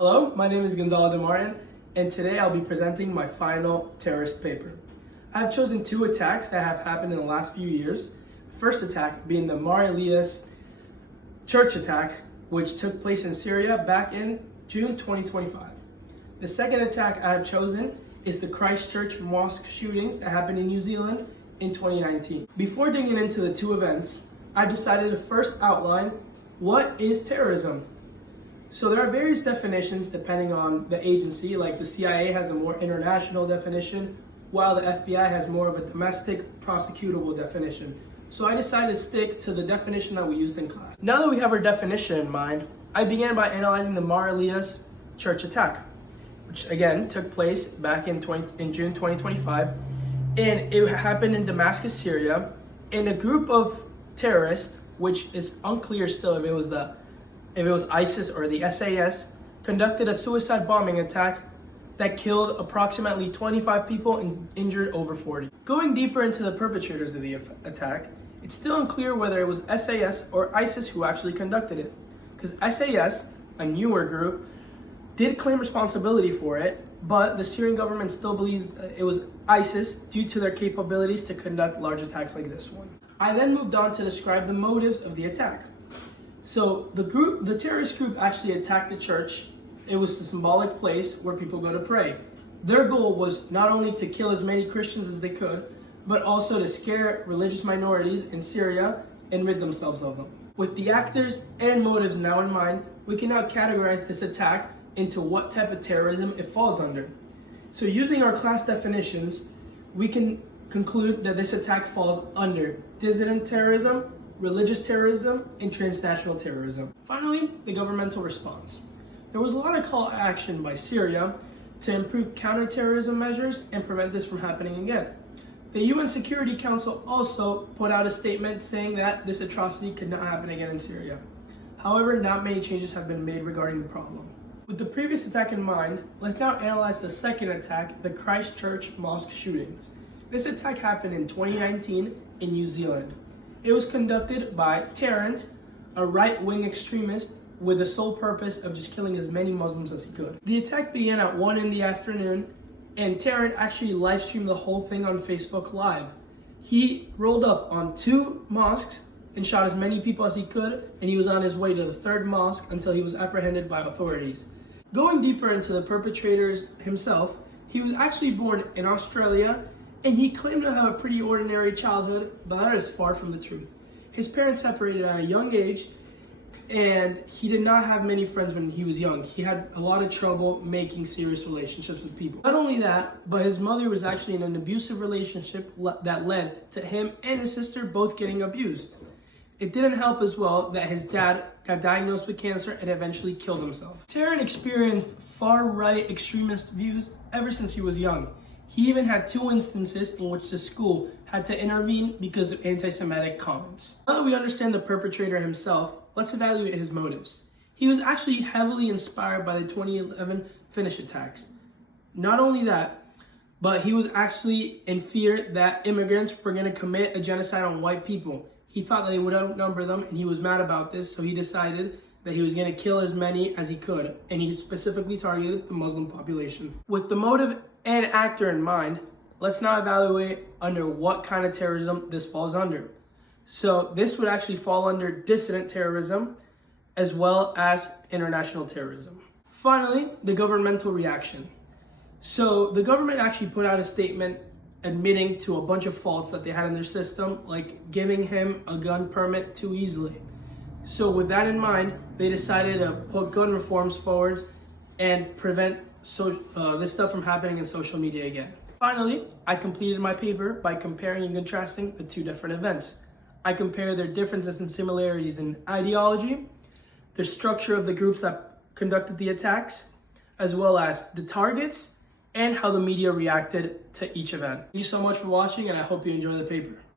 Hello, my name is Gonzalo de Martin, and today I'll be presenting my final terrorist paper. I have chosen two attacks that have happened in the last few years. The first attack being the Mar Elias church attack, which took place in Syria back in June 2025. The second attack I have chosen is the Christchurch mosque shootings that happened in New Zealand in 2019. Before digging into the two events, I decided to first outline what is terrorism. So there are various definitions depending on the agency, like the CIA has a more international definition, while the FBI has more of a domestic prosecutable definition. So I decided to stick to the definition that we used in class. Now that we have our definition in mind, I began by analyzing the Mar Elias church attack, which again took place back in June 2025, and it happened in Damascus, Syria, and a group of terrorists, which is unclear still if it was ISIS or the SAS, conducted a suicide bombing attack that killed approximately 25 people and injured over 40. Going deeper into the perpetrators of the attack, it's still unclear whether it was SAS or ISIS who actually conducted it, because SAS, a newer group, did claim responsibility for it, but the Syrian government still believes it was ISIS due to their capabilities to conduct large attacks like this one. I then moved on to describe the motives of the attack. So the terrorist group actually attacked the church. It was a symbolic place where people go to pray. Their goal was not only to kill as many Christians as they could, but also to scare religious minorities in Syria and rid themselves of them. With the actors and motives now in mind, we can now categorize this attack into what type of terrorism it falls under. So using our class definitions, we can conclude that this attack falls under dissident terrorism, religious terrorism, and transnational terrorism. Finally, the governmental response. There was a lot of call to action by Syria to improve counterterrorism measures and prevent this from happening again. The UN Security Council also put out a statement saying that this atrocity could not happen again in Syria. However, not many changes have been made regarding the problem. With the previous attack in mind, let's now analyze the second attack, the Christchurch mosque shootings. This attack happened in 2019 in New Zealand. It was conducted by Tarrant, a right-wing extremist with the sole purpose of just killing as many Muslims as he could. The attack began at 1 in the afternoon, and Tarrant actually live-streamed the whole thing on Facebook Live. He rolled up on two mosques and shot as many people as he could, and he was on his way to the third mosque until he was apprehended by authorities. Going deeper into the perpetrators himself, he was actually born in Australia, and he claimed to have a pretty ordinary childhood, but that is far from the truth. His parents separated at a young age, and he did not have many friends when he was young. He had a lot of trouble making serious relationships with people. Not only that, but his mother was actually in an abusive relationship that led to him and his sister both getting abused. It didn't help as well that his dad got diagnosed with cancer and eventually killed himself. Tarrant experienced far-right extremist views ever since he was young. He even had two instances in which the school had to intervene because of anti-Semitic comments. Now that we understand the perpetrator himself, let's evaluate his motives. He was actually heavily inspired by the 2011 Finnish attacks. Not only that, but he was actually in fear that immigrants were going to commit a genocide on white people. He thought that they would outnumber them, and he was mad about this, so he decided that he was going to kill as many as he could, and he specifically targeted the Muslim population. With the motive and actor in mind, let's now evaluate under what kind of terrorism this falls under. So this would actually fall under dissident terrorism as well as international terrorism. Finally, the governmental reaction. So the government actually put out a statement admitting to a bunch of faults that they had in their system, like giving him a gun permit too easily. So with that in mind, they decided to put gun reforms forward and prevent this stuff from happening in social media again. Finally, I completed my paper by comparing and contrasting the two different events. I compare their differences and similarities in ideology, the structure of the groups that conducted the attacks, as well as the targets and how the media reacted to each event. Thank you so much for watching, and I hope you enjoy the paper.